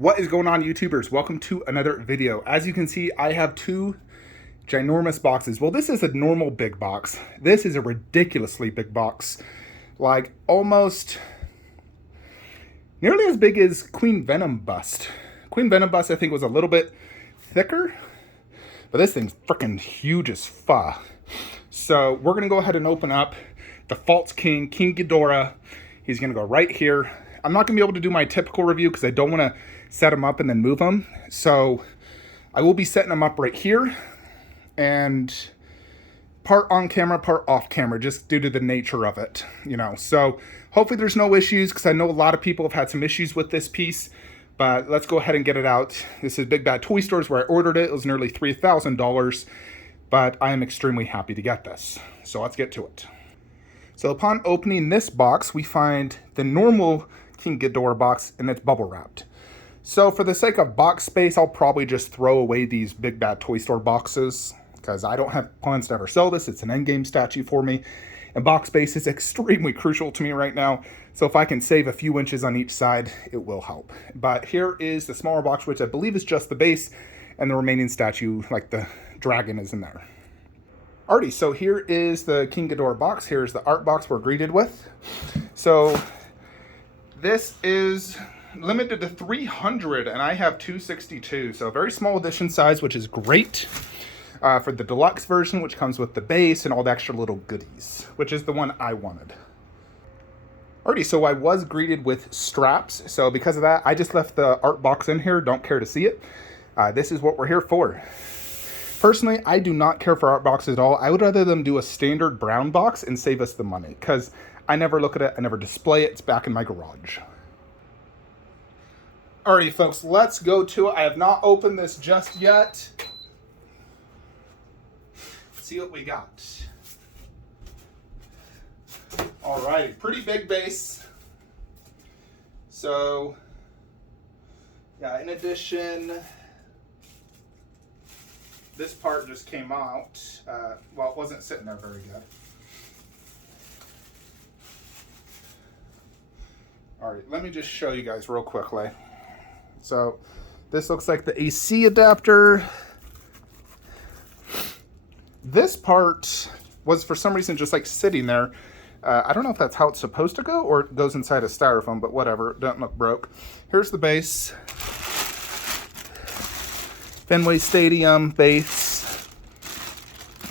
What is going on, YouTubers? Welcome to another video. As you can see, I have two ginormous boxes. Well, this is a normal big box. This is a ridiculously big box. Like almost nearly as big as Queen Venom bust. Queen Venom bust I think was a little bit thicker, but this thing's freaking huge as fuck. So we're gonna go ahead and open up the False King, King Ghidorah. He's gonna go right here. I'm not gonna be able to do my typical review because I don't wanna set them up and then move them. So I will be setting them up right here, and part on camera, part off camera, just due to the nature of it, you know. So hopefully there's no issues, because I know a lot of people have had some issues with this piece, but let's go ahead and get it out. This is Big Bad Toy Stores where I ordered it. It was nearly $3,000, but I am extremely happy to get this. So let's get to it. So upon opening this box, we find the normal King Ghidorah box, and it's bubble wrapped. So for the sake of box space, I'll probably just throw away these Big Bad Toy Store boxes, because I don't have plans to ever sell this. It's an endgame statue for me, and box space is extremely crucial to me right now. So if I can save a few inches on each side, it will help. But here is the smaller box, which I believe is just the base, and the remaining statue, like the dragon, is in there. Alrighty, so here is the King Ghidorah box. Here's the art box we're greeted with. So this is limited to 300, and I have 262, so very small edition size, which is great for the deluxe version, which comes with the base and all the extra little goodies, which is the one I wanted. Alrighty, so I was greeted with straps, so because of that, I just left the art box in here. Don't care to see it. This is what we're here for. Personally, I do not care for art boxes at all. I would rather them do a standard brown box and save us the money, because I never look at it, I never display it. It's back in my garage. Alrighty, folks, let's go to it. I have not opened this just yet. Let's see what we got. Alrighty, pretty big base. So, yeah, in addition, this part just came out. Well, it wasn't sitting there very good. Alright, let me just show you guys real quickly. So this looks like the AC adapter. This part was for some reason just like sitting there. I don't know if that's how it's supposed to go or it goes inside a styrofoam, but whatever, it doesn't look broke. Here's the base. Fenway Stadium base.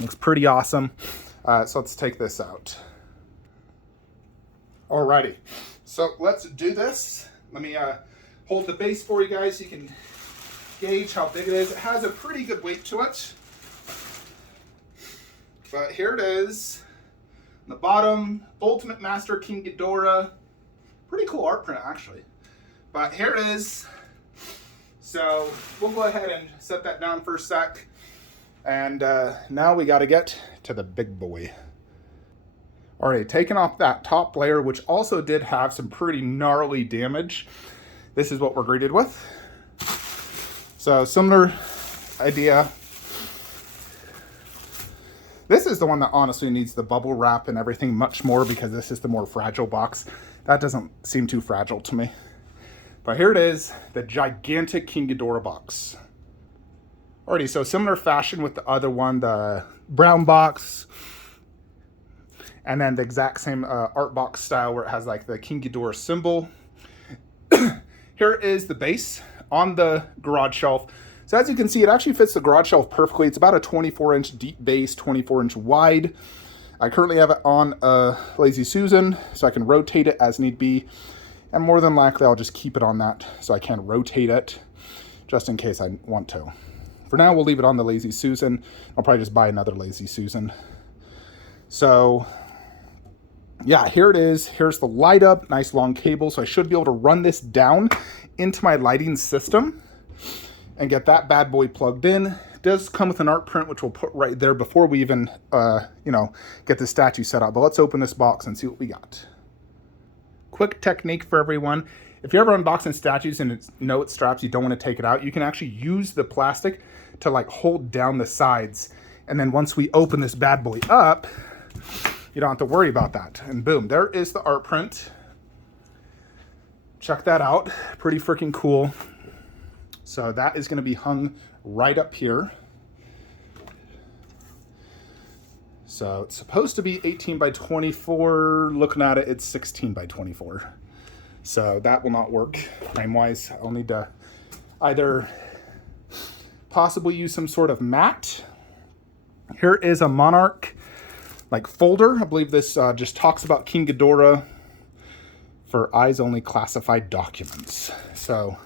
Looks pretty awesome. So let's take this out. Alrighty, so let's do this. Let me hold the base for you guys so you can gauge how big it is. It has a pretty good weight to it. But here it is. On the bottom, Ultimate Master King Ghidorah. Pretty cool art print, actually. But here it is. So we'll go ahead and set that down for a sec. And now we got to get to the big boy. Alright, taking off that top layer, which also did have some pretty gnarly damage. This is what we're greeted with. So similar idea. This is the one that honestly needs the bubble wrap and everything much more, because this is the more fragile box. That doesn't seem too fragile to me. But here it is, the gigantic King Ghidorah box. Alrighty, so similar fashion with the other one, the brown box. And then the exact same art box style where it has like the King Ghidorah symbol. Here is the base on the garage shelf. So as you can see, it actually fits the garage shelf perfectly. It's about a 24-inch deep base, 24-inch wide. I currently have it on a Lazy Susan, so I can rotate it as need be. And more than likely, I'll just keep it on that so I can rotate it just in case I want to. For now, we'll leave it on the Lazy Susan. I'll probably just buy another Lazy Susan. So yeah, here it is. Here's the light up, nice long cable. So I should be able to run this down into my lighting system and get that bad boy plugged in. It does come with an art print, which we'll put right there before we even, you know, get the statue set up. But let's open this box and see what we got. Quick technique for everyone. If you're ever unboxing statues and it's straps, you don't want to take it out, you can actually use the plastic to like hold down the sides. And then once we open this bad boy up, you don't have to worry about that. And boom, there is the art print. Check that out. Pretty freaking cool. So that is going to be hung right up here. So it's supposed to be 18 by 24. Looking at it, it's 16 by 24. So that will not work frame-wise. I'll need to either possibly use some sort of mat. Here is a Monarch like folder. I believe this just talks about King Ghidorah for eyes-only classified documents. So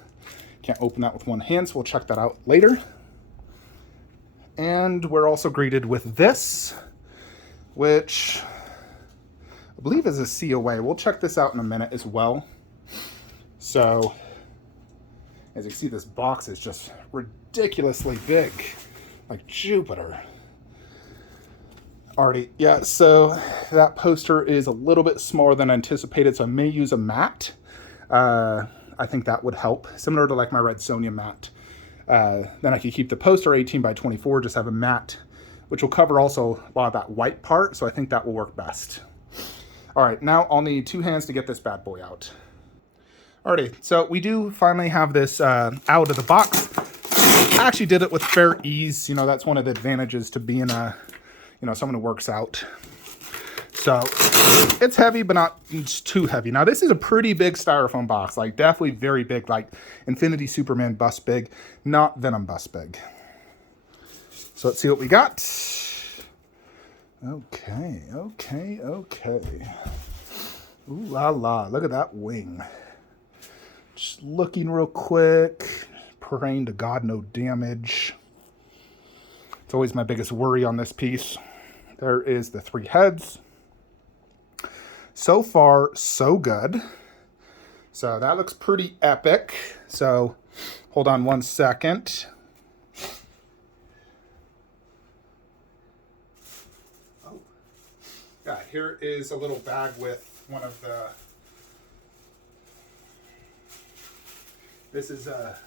can't open that with one hand, so we'll check that out later. And we're also greeted with this, which I believe is a COA. We'll check this out in a minute as well. So, as you can see, this box is just ridiculously big, like Jupiter. Alrighty, yeah, so that poster is a little bit smaller than anticipated, so I may use a mat. I think that would help, similar to like my Red Sonja mat. Then I could keep the poster 18 by 24, just have a mat, which will cover also a lot of that white part, so I think that will work best. All right, now I'll need 2 hands to get this bad boy out. Alrighty, so we do finally have this out of the box. I actually did it with fair ease. You know, that's one of the advantages to being a, you know, someone who works out. So it's heavy, but not too heavy. Now this is a pretty big styrofoam box, like definitely very big, like Infinity Superman bust big, not Venom bust big. So let's see what we got. Okay. Ooh la la, look at that wing. Just looking real quick, praying to God no damage. It's always my biggest worry on this piece. There is the 3 heads. So far, so good. So that looks pretty epic. So hold on one second. Oh, yeah, here is a little bag with one of the, this is a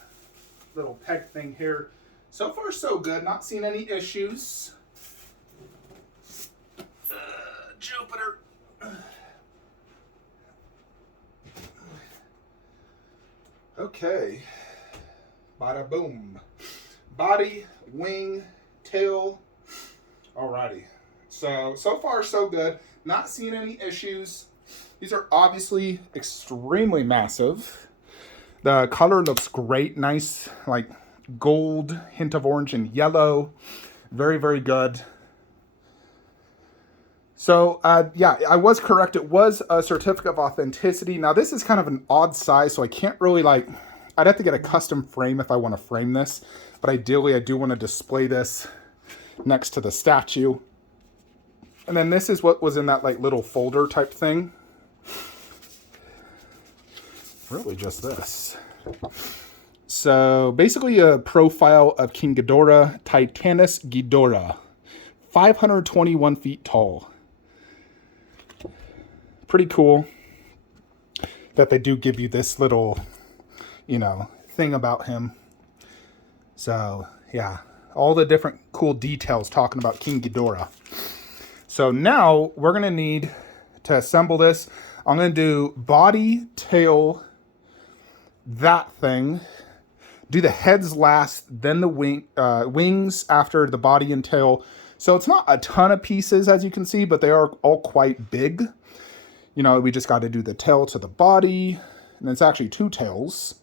little peg thing here. So far, so good. Not seeing any issues. Jupiter. Okay. Bada boom. Body, wing, tail. Alrighty. So far, so good. Not seeing any issues. These are obviously extremely massive. The color looks great. Nice, like gold, hint of orange and yellow. Very, very good. So, yeah, I was correct. It was a certificate of authenticity. Now, this is kind of an odd size, so I can't really, like, I'd have to get a custom frame if I want to frame this. But ideally, I do want to display this next to the statue. And then this is what was in that, like, little folder type thing. Really just this. So, basically a profile of King Ghidorah, Titanus Ghidorah. 521 feet tall. Pretty cool that they do give you this little, you know, thing about him. So, yeah, all the different cool details talking about King Ghidorah. So now we're going to need to assemble this. I'm going to do body, tail, that thing. Do the heads last, then the wings after the body and tail. So it's not a ton of pieces, as you can see, but they are all quite big. You know, we just got to do the tail to the body, and it's actually 2 tails.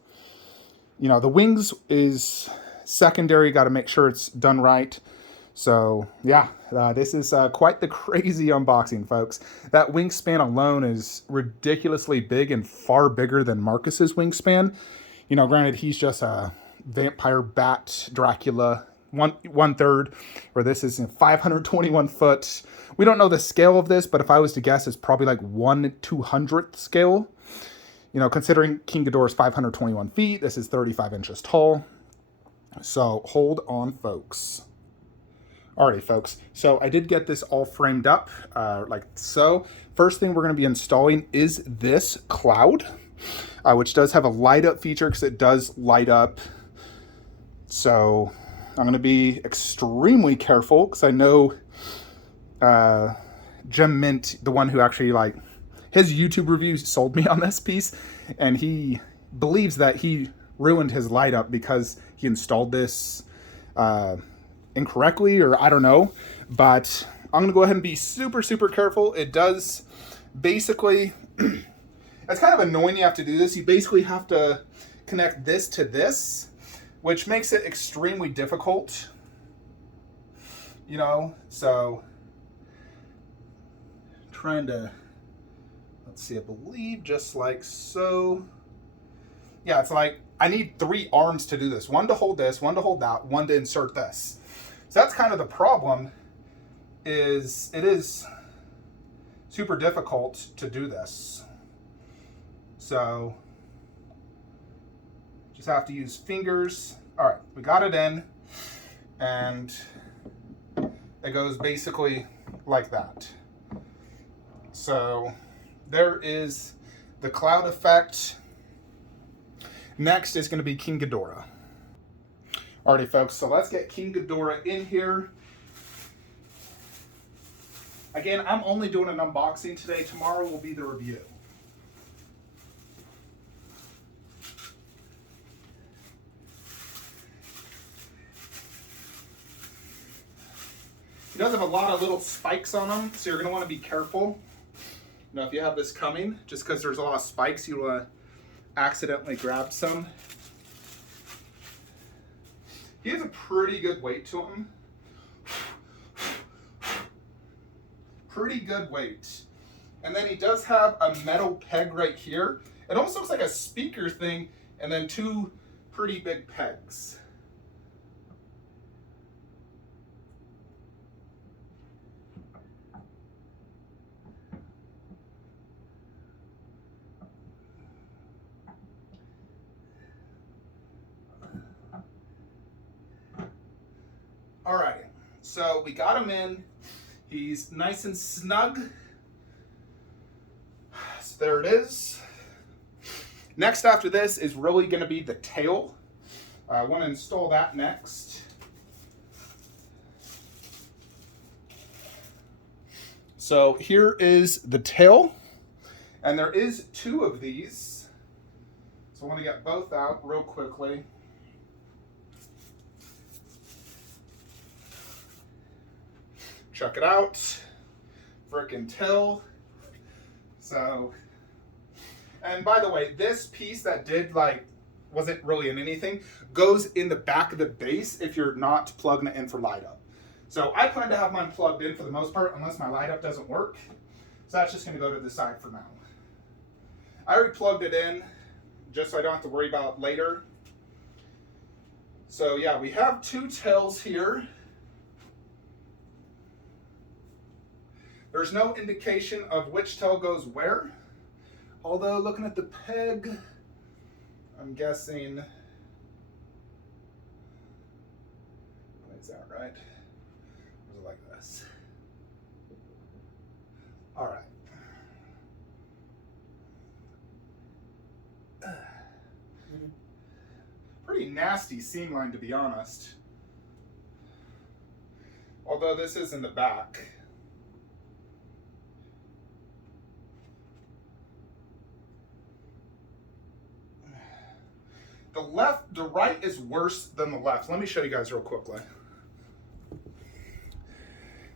You know, the wings is secondary. Got to make sure it's done right. So, yeah, this is quite the crazy unboxing, folks. That wingspan alone is ridiculously big and far bigger than Marcus's wingspan. You know, granted, he's just a vampire bat Dracula, one third, where this is 521 foot. We don't know the scale of this, but if I was to guess, it's probably like 1/200th scale. You know, considering King Ghidorah is 521 feet, this is 35 inches tall. So hold on, folks. Alrighty, folks. So I did get this all framed up, like so. First thing we're going to be installing is this cloud, which does have a light up feature because it does light up. So I'm going to be extremely careful because I know Jim Mint, the one who actually, like, his YouTube reviews sold me on this piece, and he believes that he ruined his light up because he installed this incorrectly, or I don't know. But I'm going to go ahead and be super, super careful. It does basically, it's kind of annoying you have to do this. You basically have to connect this to this, which makes it extremely difficult, you know. So trying to, let's see, I believe just like so. Yeah, it's like I need 3 arms to do this. One to hold this, one to hold that, one to insert this. So that's kind of the problem, is it is super difficult to do this. So just have to use fingers. All right, we got it in, and it goes basically like that. So there is the cloud effect. Next is going to be King Ghidorah. Alrighty, folks, so let's get King Ghidorah in here. Again, I'm only doing an unboxing today. Tomorrow will be the review. He does have a lot of little spikes on him, so you're going to want to be careful. You know, if you have this coming, just because there's a lot of spikes, you want to accidentally grab some. He has a pretty good weight to him. Pretty good weight. And then he does have a metal peg right here. It almost looks like a speaker thing, and then 2 pretty big pegs. Alrighty, so we got him in. He's nice and snug. So there it is. Next after this is really going to be the tail. I want to install that next. So here is the tail, and there is 2 of these. So I want to get both out real quickly. Check it out. Frickin' tail. So, and by the way, this piece that wasn't really in anything, goes in the back of the base if you're not plugging it in for light up. So I plan to have mine plugged in for the most part, unless my light up doesn't work. So that's just gonna go to the side for now. I already plugged it in, just so I don't have to worry about it later. So yeah, we have 2 tails here. There's no indication of which tail goes where. Although looking at the peg, I'm guessing, is that right? Or is it like this? All right. Pretty nasty seam line, to be honest. Although this is in the back. The right is worse than the left. Let me show you guys real quickly.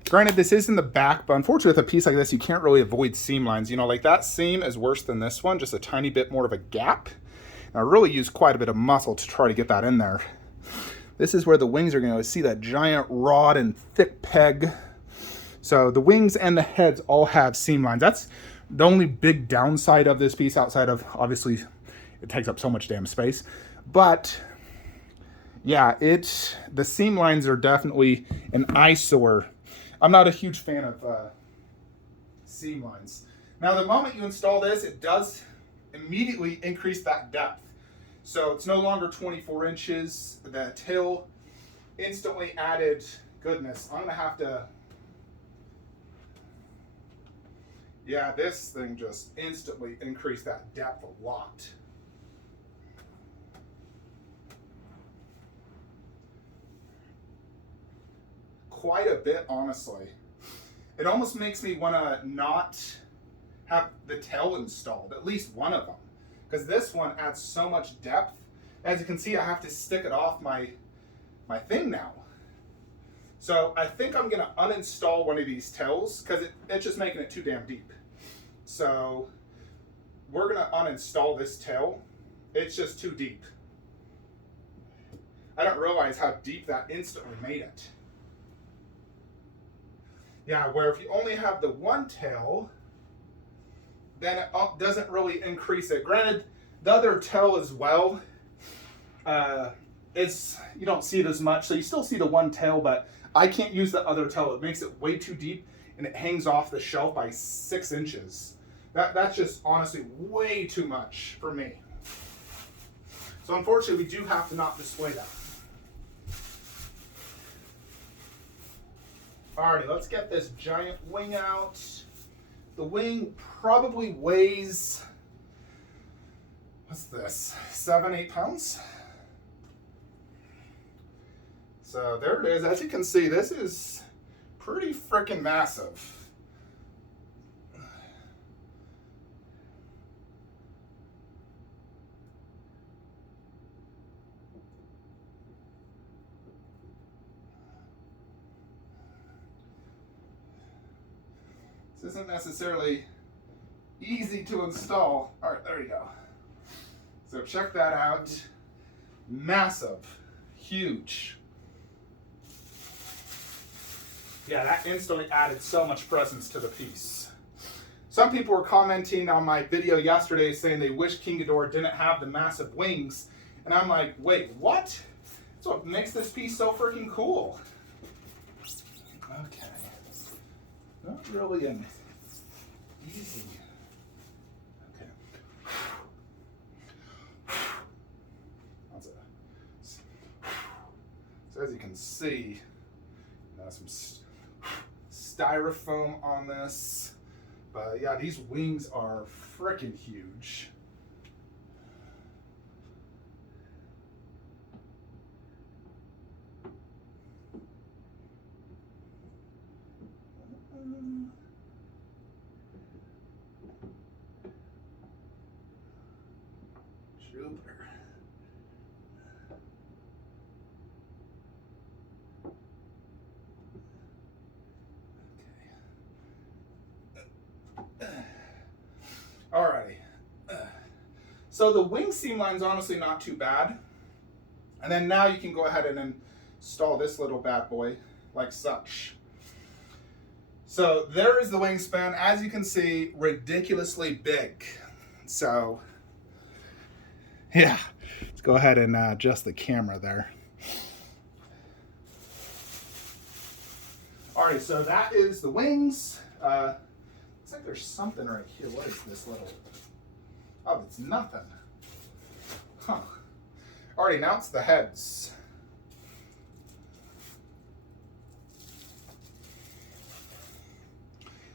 Granted, this is in the back, but unfortunately with a piece like this, you can't really avoid seam lines. You know, like that seam is worse than this one, just a tiny bit more of a gap. And I really use quite a bit of muscle to try to get that in there. This is where the wings are going to see that giant rod and thick peg. So the wings and the heads all have seam lines. That's the only big downside of this piece, outside of, obviously, it takes up so much damn space. But yeah, the seam lines are definitely an eyesore. I'm not a huge fan of seam lines. Now, the moment you install this, it does immediately increase that depth. So it's no longer 24 inches. The tail instantly added, goodness, I'm gonna have to, yeah, this thing just instantly increased that depth a lot. Quite a bit, honestly. It almost makes me want to not have the tail installed, at least one of them, because this one adds so much depth. as you can see, I have to stick it off my thing now. So I think I'm gonna uninstall one of these tails because it's just making it too damn deep. So we're gonna uninstall this tail. It's just too deep. I don't realize how deep that instantly made it. Yeah, where if you only have the one tail, then it doesn't really increase it. Granted, the other tail as well, you don't see it as much, so you still see the one tail, but I can't use the other tail. It makes it way too deep, and it hangs off the shelf by 6 inches. That's just honestly way too much for me. So unfortunately, we do have to not display that. Alrighty, let's get this giant wing out. The wing probably weighs, what's this, 7-8 pounds? So there it is. As you can see, this is pretty freaking massive. This isn't necessarily easy to install. All right, there you go. So check that out. Massive, huge. Yeah, that instantly added so much presence to the piece. Some people were commenting on my video yesterday saying they wish King Ghidorah didn't have the massive wings. And I'm like, wait, what? That's what makes this piece so freaking cool. Okay. Not really an easy. Okay. So as you can see, some styrofoam on this. But yeah, these wings are freaking huge. Jupiter. Alrighty. So the wing seam line's honestly not too bad. And then now you can go ahead and install this little bad boy like such. So there is the wingspan. As you can see, ridiculously big. So yeah, let's go ahead and adjust the camera there. Alright, so that is the wings. Looks like there's something right here. What is this little? Oh, it's nothing. Huh. Alrighty, now it's the heads.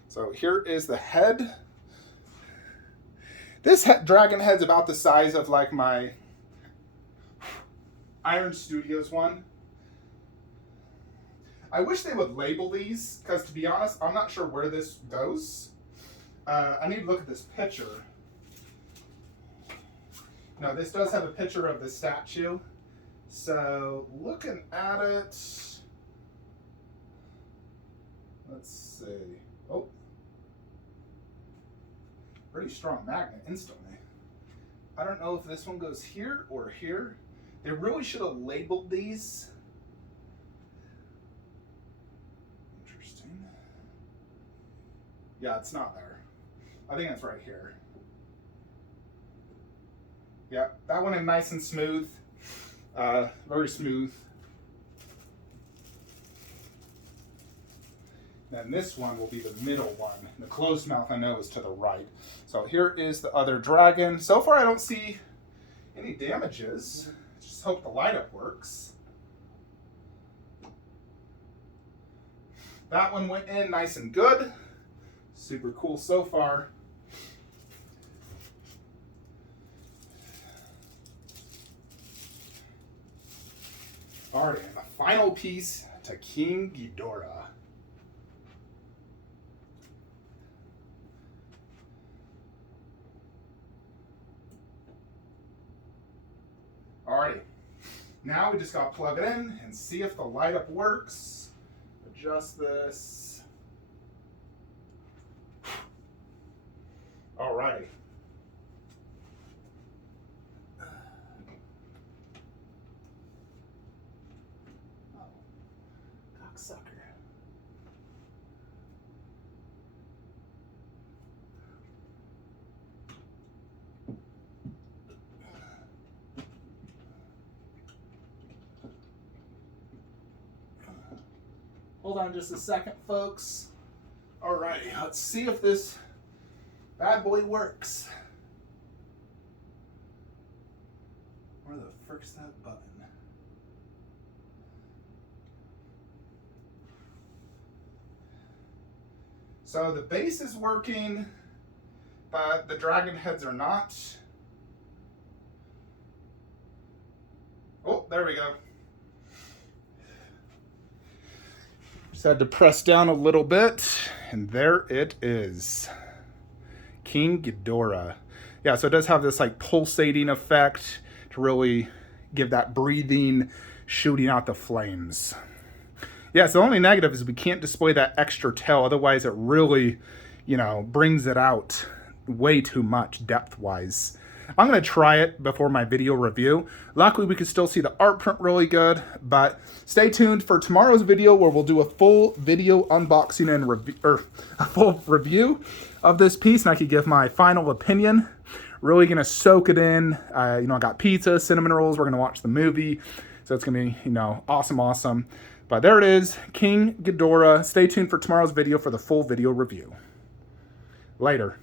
So here is the head. This dragon head's about the size of like my Iron Studios one. I wish they would label these, because to be honest, I'm not sure where this goes. I need to look at this picture. No, this does have a picture of the statue. So looking at it, let's see. Oh, pretty strong magnet instantly. I don't know if this one goes here or here. They really should have labeled these. Interesting. Yeah, it's not there. I think it's right here. Yeah, that one is nice and smooth. Very smooth. Then this one will be the middle one. The closed mouth, I know, is to the right. So here is the other dragon. So far, I don't see any damages. Just hope the light up works. That one went in nice and good. Super cool so far. Alright, and the final piece to King Ghidorah. Alrighty, Now we just got to plug it in and see if the light up works. Adjust this. Alrighty. Oh, cocksucker. Hold on just a second, folks. Alrighty, let's see if this bad boy works. Where the frick's that button? So the base is working, but the dragon heads are not. Oh, there we go. Just had to press down a little bit, and there it is. King Ghidorah. Yeah, so it does have this like pulsating effect to really give that breathing, shooting out the flames. Yeah, so the only negative is we can't display that extra tail. Otherwise, it really, brings it out way too much depth-wise. I'm going to try it before my video review. Luckily, we can still see the art print really good, but stay tuned for tomorrow's video where we'll do a full video unboxing and review, or a full review of this piece, and I can give my final opinion. Really going to soak it in. I got pizza, cinnamon rolls. We're going to watch the movie, so it's going to be, awesome. But there it is, King Ghidorah. Stay tuned for tomorrow's video for the full video review. Later.